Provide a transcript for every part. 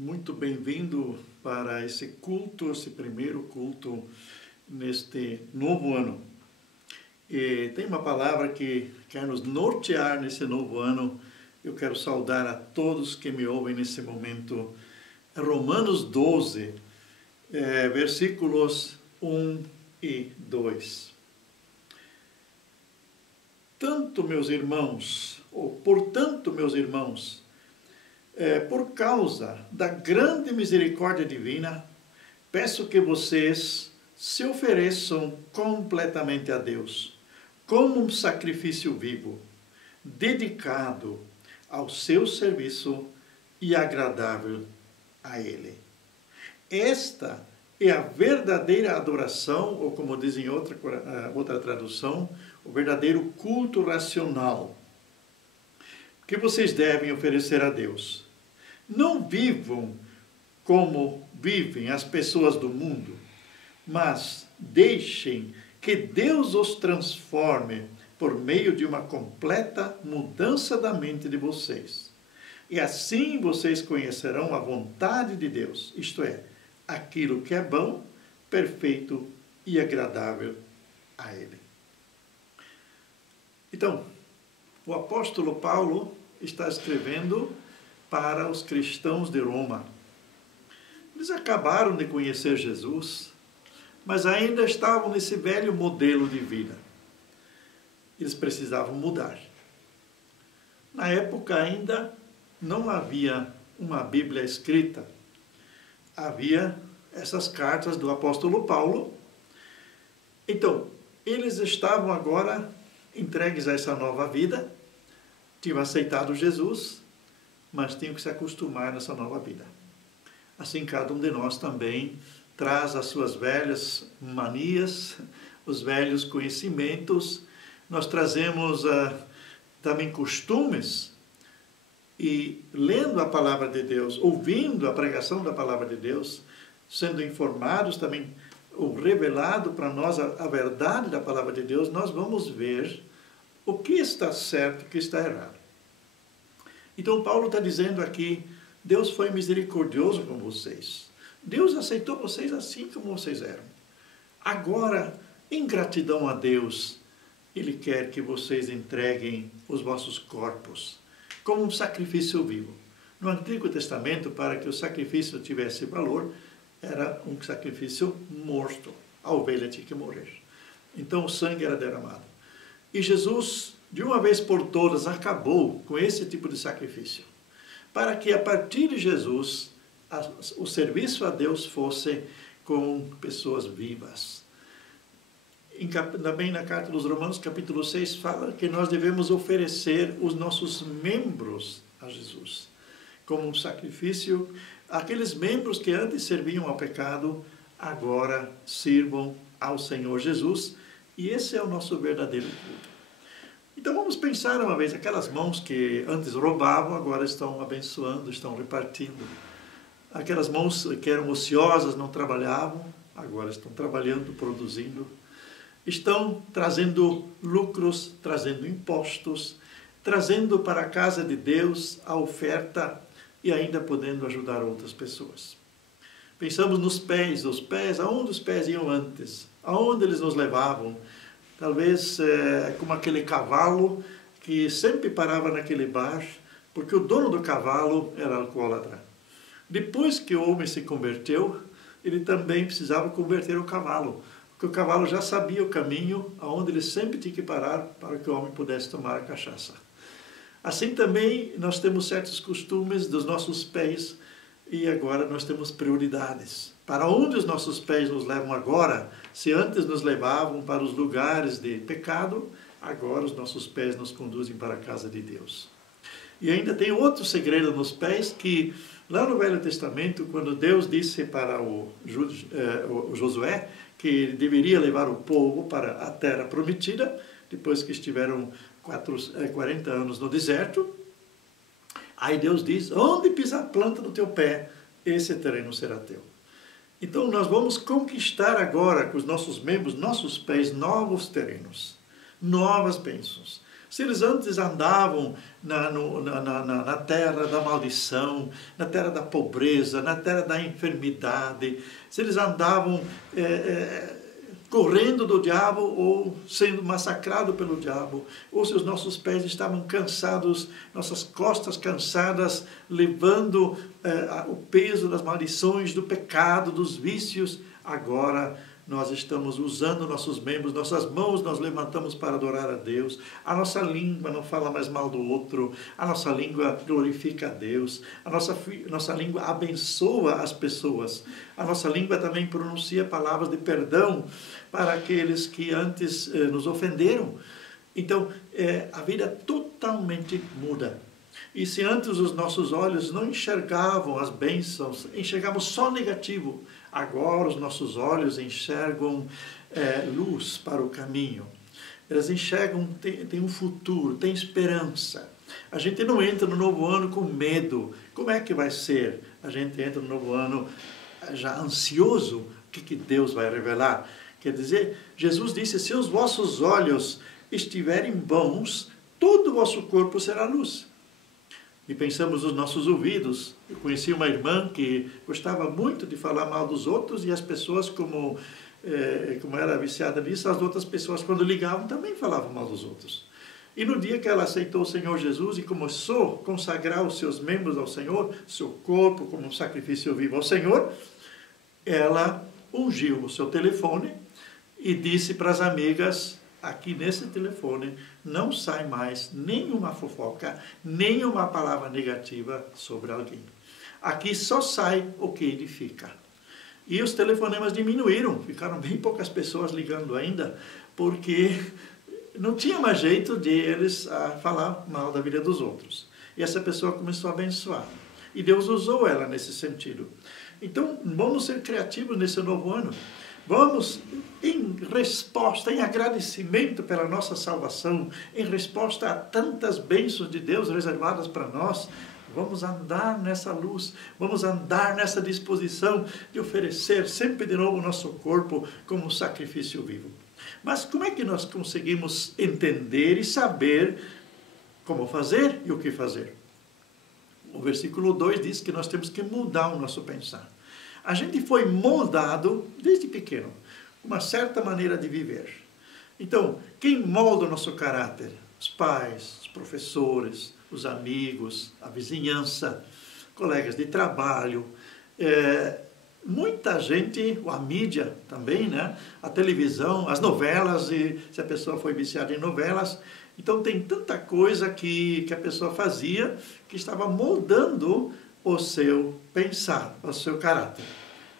Muito bem-vindo para esse culto, esse primeiro culto neste novo ano. E tem uma palavra que quer nos nortear nesse novo ano. Eu quero saudar a todos que me ouvem nesse momento. Romanos 12, versículos 1 e 2. Portanto, meus irmãos, por causa da grande misericórdia divina, peço que vocês se ofereçam completamente a Deus, como um sacrifício vivo, dedicado ao seu serviço e agradável a Ele. Esta é a verdadeira adoração, ou como dizem outra tradução, o verdadeiro culto racional que vocês devem oferecer a Deus. Não vivam como vivem as pessoas do mundo, mas deixem que Deus os transforme por meio de uma completa mudança da mente de vocês. E assim vocês conhecerão a vontade de Deus, isto é, aquilo que é bom, perfeito e agradável a Ele. Então, o apóstolo Paulo está escrevendo para os cristãos de Roma. Eles acabaram de conhecer Jesus, mas ainda estavam nesse velho modelo de vida. Eles precisavam mudar. Na época ainda não havia uma Bíblia escrita. Havia essas cartas do apóstolo Paulo. Então, eles estavam agora entregues a essa nova vida, tinham aceitado Jesus, mas tinham que se acostumar nessa nova vida. Assim, cada um de nós também traz as suas velhas manias, os velhos conhecimentos. Nós trazemos também costumes, e lendo a palavra de Deus, ouvindo a pregação da palavra de Deus, sendo informados também, ou revelado para nós a verdade da palavra de Deus, nós vamos ver o que está certo e o que está errado. Então, Paulo está dizendo aqui, Deus foi misericordioso com vocês. Deus aceitou vocês assim como vocês eram. Agora, em gratidão a Deus, Ele quer que vocês entreguem os vossos corpos como um sacrifício vivo. No Antigo Testamento, para que o sacrifício tivesse valor, era um sacrifício morto. A ovelha tinha que morrer. Então, o sangue era derramado. E Jesus, de uma vez por todas, acabou com esse tipo de sacrifício, para que a partir de Jesus, o serviço a Deus fosse com pessoas vivas. Também na carta dos Romanos, capítulo 6, fala que nós devemos oferecer os nossos membros a Jesus, como um sacrifício. Aqueles membros que antes serviam ao pecado, agora sirvam ao Senhor Jesus, e esse é o nosso verdadeiro culto. Então vamos pensar uma vez, aquelas mãos que antes roubavam, agora estão abençoando, estão repartindo. Aquelas mãos que eram ociosas, não trabalhavam, agora estão trabalhando, produzindo. Estão trazendo lucros, trazendo impostos, trazendo para a casa de Deus a oferta e ainda podendo ajudar outras pessoas. Pensamos nos pés, aonde os pés iam antes, aonde eles nos levavam. Talvez como aquele cavalo que sempre parava naquele bar, porque o dono do cavalo era alcoólatra. Depois que o homem se converteu, ele também precisava converter o cavalo, porque o cavalo já sabia o caminho aonde ele sempre tinha que parar para que o homem pudesse tomar a cachaça. Assim também nós temos certos costumes dos nossos pés e agora nós temos prioridades. Para onde os nossos pés nos levam agora? Se antes nos levavam para os lugares de pecado, agora os nossos pés nos conduzem para a casa de Deus. E ainda tem outro segredo nos pés que, lá no Velho Testamento, quando Deus disse para o Josué que ele deveria levar o povo para a terra prometida, depois que estiveram 40 anos no deserto, aí Deus diz, onde pisar a planta do teu pé, esse terreno será teu. Então nós vamos conquistar agora com os nossos membros, nossos pés, novos terrenos, novas bênçãos. Se eles antes andavam na terra da maldição, na terra da pobreza, na terra da enfermidade, se eles andavam correndo do diabo ou sendo massacrados pelo diabo, ou se os nossos pés estavam cansados, nossas costas cansadas, levando o peso das maldições, do pecado, dos vícios, agora nós estamos usando nossos membros, nossas mãos nós levantamos para adorar a Deus, a nossa língua não fala mais mal do outro, a nossa língua glorifica a Deus, a nossa língua abençoa as pessoas, a nossa língua também pronuncia palavras de perdão para aqueles que antes nos ofenderam. Então, a vida totalmente muda. E se antes os nossos olhos não enxergavam as bênçãos, enxergavam só negativo, agora os nossos olhos enxergam luz para o caminho. Eles enxergam, tem um futuro, tem esperança. A gente não entra no novo ano com medo. Como é que vai ser? A gente entra no novo ano já ansioso. O que Deus vai revelar? Quer dizer, Jesus disse, se os vossos olhos estiverem bons, todo o vosso corpo será luz. E pensamos nos nossos ouvidos. Eu conheci uma irmã que gostava muito de falar mal dos outros e as pessoas, como era viciada nisso, as outras pessoas, quando ligavam, também falavam mal dos outros. E no dia que ela aceitou o Senhor Jesus e começou a consagrar os seus membros ao Senhor, seu corpo como um sacrifício vivo ao Senhor, ela ungiu o seu telefone e disse para as amigas, aqui nesse telefone não sai mais nenhuma fofoca, nenhuma palavra negativa sobre alguém. Aqui só sai o que edifica. E os telefonemas diminuíram, ficaram bem poucas pessoas ligando ainda, porque não tinha mais jeito de eles falar mal da vida dos outros. E essa pessoa começou a abençoar. E Deus usou ela nesse sentido. Então, vamos ser criativos nesse novo ano. Vamos, em resposta, em agradecimento pela nossa salvação, em resposta a tantas bênçãos de Deus reservadas para nós, vamos andar nessa luz, vamos andar nessa disposição de oferecer sempre de novo o nosso corpo como um sacrifício vivo. Mas como é que nós conseguimos entender e saber como fazer e o que fazer? O versículo 2 diz que nós temos que mudar o nosso pensar. A gente foi moldado desde pequeno, uma certa maneira de viver. Então, quem molda o nosso caráter? Os pais, os professores, os amigos, a vizinhança, colegas de trabalho, muita gente, a mídia também, né? A televisão, as novelas, e se a pessoa foi viciada em novelas. Então, tem tanta coisa que a pessoa fazia que estava moldando o seu pensar, o seu caráter.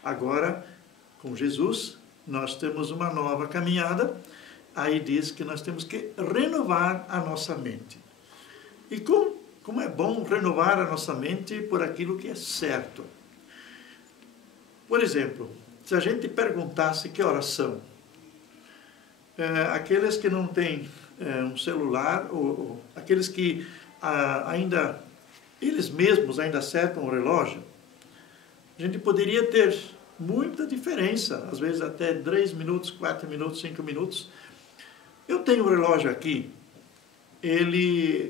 Agora, com Jesus, nós temos uma nova caminhada. Aí diz que nós temos que renovar a nossa mente. E como é bom renovar a nossa mente por aquilo que é certo. Por exemplo, se a gente perguntasse que horas são, aqueles que não têm um celular, ou aqueles que eles mesmos ainda acertam o relógio, a gente poderia ter muita diferença, às vezes até 3 minutos, 4 minutos, 5 minutos. Eu tenho um relógio aqui,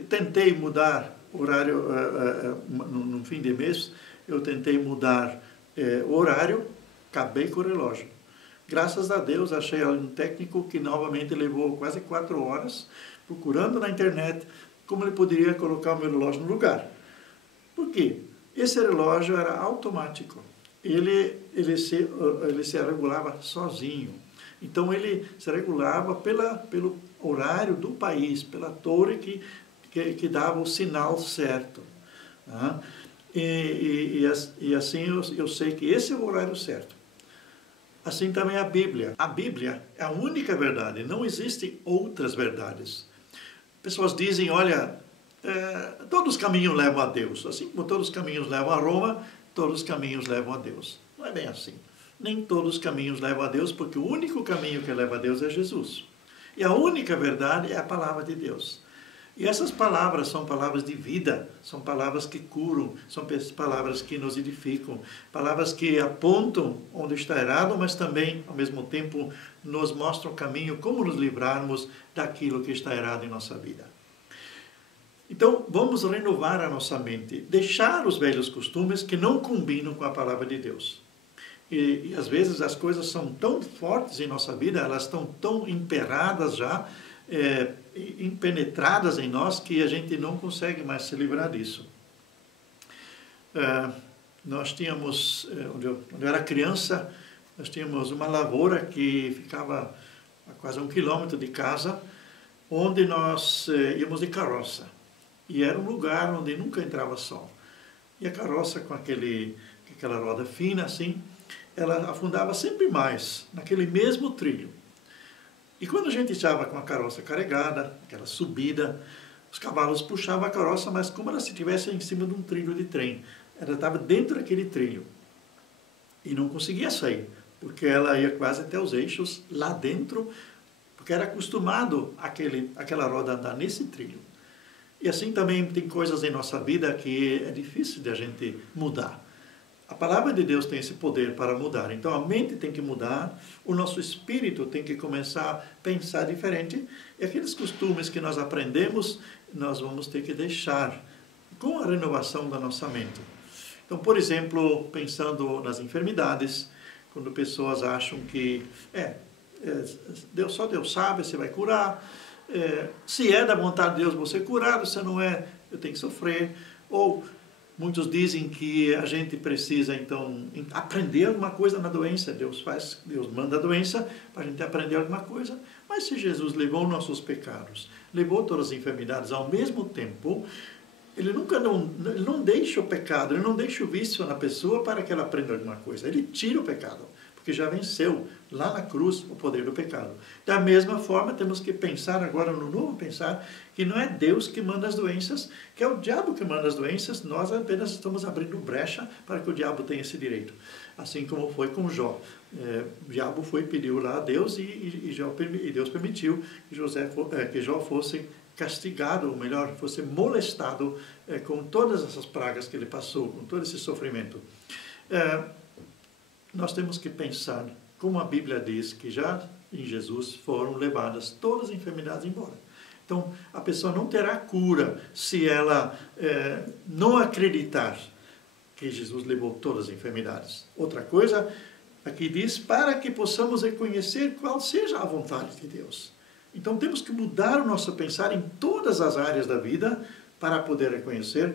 tentei mudar o horário no fim de mês, eu tentei mudar o horário, acabei com o relógio. Graças a Deus, achei um técnico que novamente levou quase 4 horas, procurando na internet como ele poderia colocar o meu relógio no lugar. Por quê? Esse relógio era automático. Ele se regulava sozinho. Então, ele se regulava pelo horário do país, pela torre que dava o sinal certo. E assim eu sei que esse é o horário certo. Assim também a Bíblia. A Bíblia é a única verdade, não existem outras verdades. Pessoas dizem, olha, todos os caminhos levam a Deus. Assim como todos os caminhos levam a Roma, todos os caminhos levam a Deus. Não é bem assim. Nem todos os caminhos levam a Deus, porque o único caminho que leva a Deus é Jesus. E a única verdade é a palavra de Deus. E essas palavras são palavras de vida, são palavras que curam, são palavras que nos edificam, palavras que apontam onde está errado, mas também, ao mesmo tempo, nos mostram o caminho, como nos livrarmos daquilo que está errado em nossa vida. Então, vamos renovar a nossa mente, deixar os velhos costumes que não combinam com a palavra de Deus. E às vezes as coisas são tão fortes em nossa vida, elas estão tão imperadas já, impenetradas em nós, que a gente não consegue mais se livrar disso. Nós tínhamos, onde eu era criança, nós tínhamos uma lavoura que ficava a quase 1 quilômetro de casa, onde nós íamos de carroça. E era um lugar onde nunca entrava sol. E a carroça com aquela roda fina assim, ela afundava sempre mais naquele mesmo trilho. E quando a gente estava com a carroça carregada, aquela subida, os cavalos puxavam a carroça, mas como ela se estivesse em cima de um trilho de trem. Ela estava dentro daquele trilho e não conseguia sair, porque ela ia quase até os eixos lá dentro, porque era acostumado aquela roda andar nesse trilho. E assim também tem coisas em nossa vida que é difícil de a gente mudar. A palavra de Deus tem esse poder para mudar. Então a mente tem que mudar, o nosso espírito tem que começar a pensar diferente. E aqueles costumes que nós aprendemos, nós vamos ter que deixar com a renovação da nossa mente. Então, por exemplo, pensando nas enfermidades, quando pessoas acham que só Deus sabe, você vai curar. Se é da vontade de Deus você curar, se não é, eu tenho que sofrer. Ou muitos dizem que a gente precisa, então, aprender alguma coisa na doença. Deus manda a doença para a gente aprender alguma coisa. Mas se Jesus levou nossos pecados, levou todas as enfermidades ao mesmo tempo, ele não deixa o pecado, ele não deixa o vício na pessoa para que ela aprenda alguma coisa. Ele tira o pecado, porque já venceu lá na cruz o poder do pecado. Da mesma forma, temos que pensar agora no novo pensar, que não é Deus que manda as doenças, que é o diabo que manda as doenças, nós apenas estamos abrindo brecha para que o diabo tenha esse direito. Assim como foi com Jó. O diabo pediu lá a Deus e Deus permitiu que Jó fosse castigado, ou melhor, fosse molestado com todas essas pragas que ele passou, com todo esse sofrimento. Nós temos que pensar, como a Bíblia diz, que já em Jesus foram levadas todas as enfermidades embora. Então, a pessoa não terá cura se ela não acreditar que Jesus levou todas as enfermidades. Outra coisa, aqui diz, para que possamos reconhecer qual seja a vontade de Deus. Então, temos que mudar o nosso pensar em todas as áreas da vida para poder reconhecer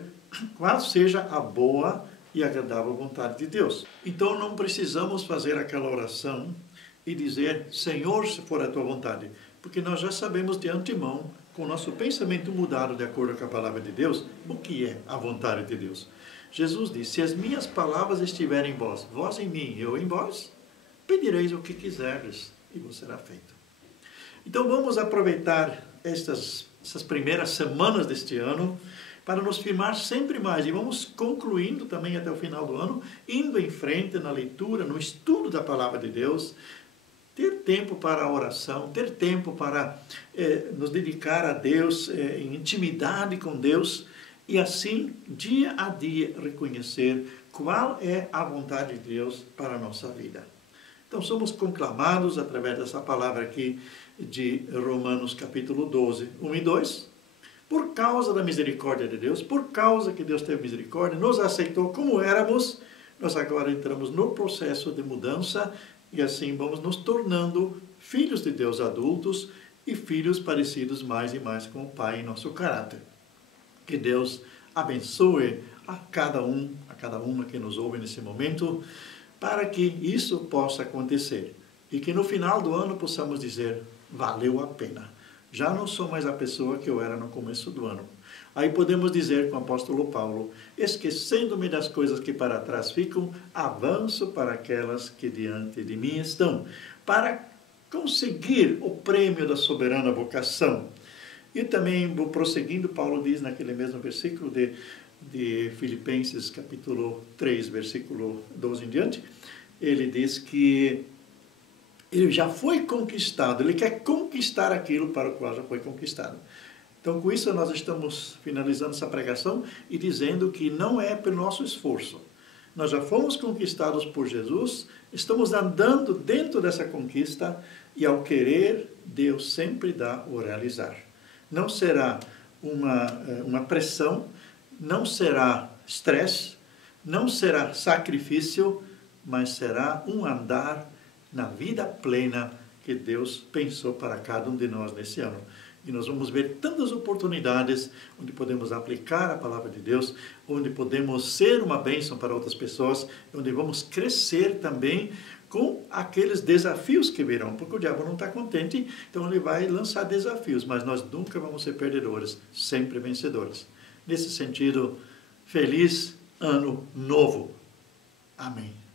qual seja a boa e agradável vontade de Deus. Então, não precisamos fazer aquela oração e dizer, Senhor, se for a tua vontade, porque nós já sabemos de antemão, com o nosso pensamento mudado de acordo com a palavra de Deus, o que é a vontade de Deus. Jesus disse, se as minhas palavras estiverem em vós, vós em mim, eu em vós, pedireis o que quiserdes e vos será feito. Então vamos aproveitar essas primeiras semanas deste ano para nos firmar sempre mais. E vamos concluindo também até o final do ano, indo em frente na leitura, no estudo da palavra de Deus, ter tempo para a oração, ter tempo para nos dedicar a Deus, em intimidade com Deus, e assim, dia a dia, reconhecer qual é a vontade de Deus para a nossa vida. Então somos conclamados através dessa palavra aqui, de Romanos capítulo 12, 1 e 2, por causa da misericórdia de Deus, por causa que Deus teve misericórdia, nos aceitou como éramos, nós agora entramos no processo de mudança e assim vamos nos tornando filhos de Deus adultos e filhos parecidos mais e mais com o Pai em nosso caráter. Que Deus abençoe a cada uma que nos ouve nesse momento, para que isso possa acontecer e que no final do ano possamos dizer, valeu a pena. Já não sou mais a pessoa que eu era no começo do ano. Aí podemos dizer com o apóstolo Paulo, esquecendo-me das coisas que para trás ficam, avanço para aquelas que diante de mim estão, para conseguir o prêmio da soberana vocação. E também, prosseguindo, Paulo diz naquele mesmo versículo de Filipenses capítulo 3, versículo 12 em diante, ele diz que ele já foi conquistado, ele quer conquistar aquilo para o qual já foi conquistado. Então, com isso, nós estamos finalizando essa pregação e dizendo que não é pelo nosso esforço. Nós já fomos conquistados por Jesus, estamos andando dentro dessa conquista e, ao querer, Deus sempre dá o realizar. Não será uma pressão, não será estresse, não será sacrifício, mas será um andar na vida plena que Deus pensou para cada um de nós nesse ano. E nós vamos ver tantas oportunidades onde podemos aplicar a palavra de Deus, onde podemos ser uma bênção para outras pessoas, onde vamos crescer também com aqueles desafios que virão, porque o diabo não está contente, então ele vai lançar desafios, mas nós nunca vamos ser perdedores, sempre vencedores. Nesse sentido, feliz ano novo. Amém.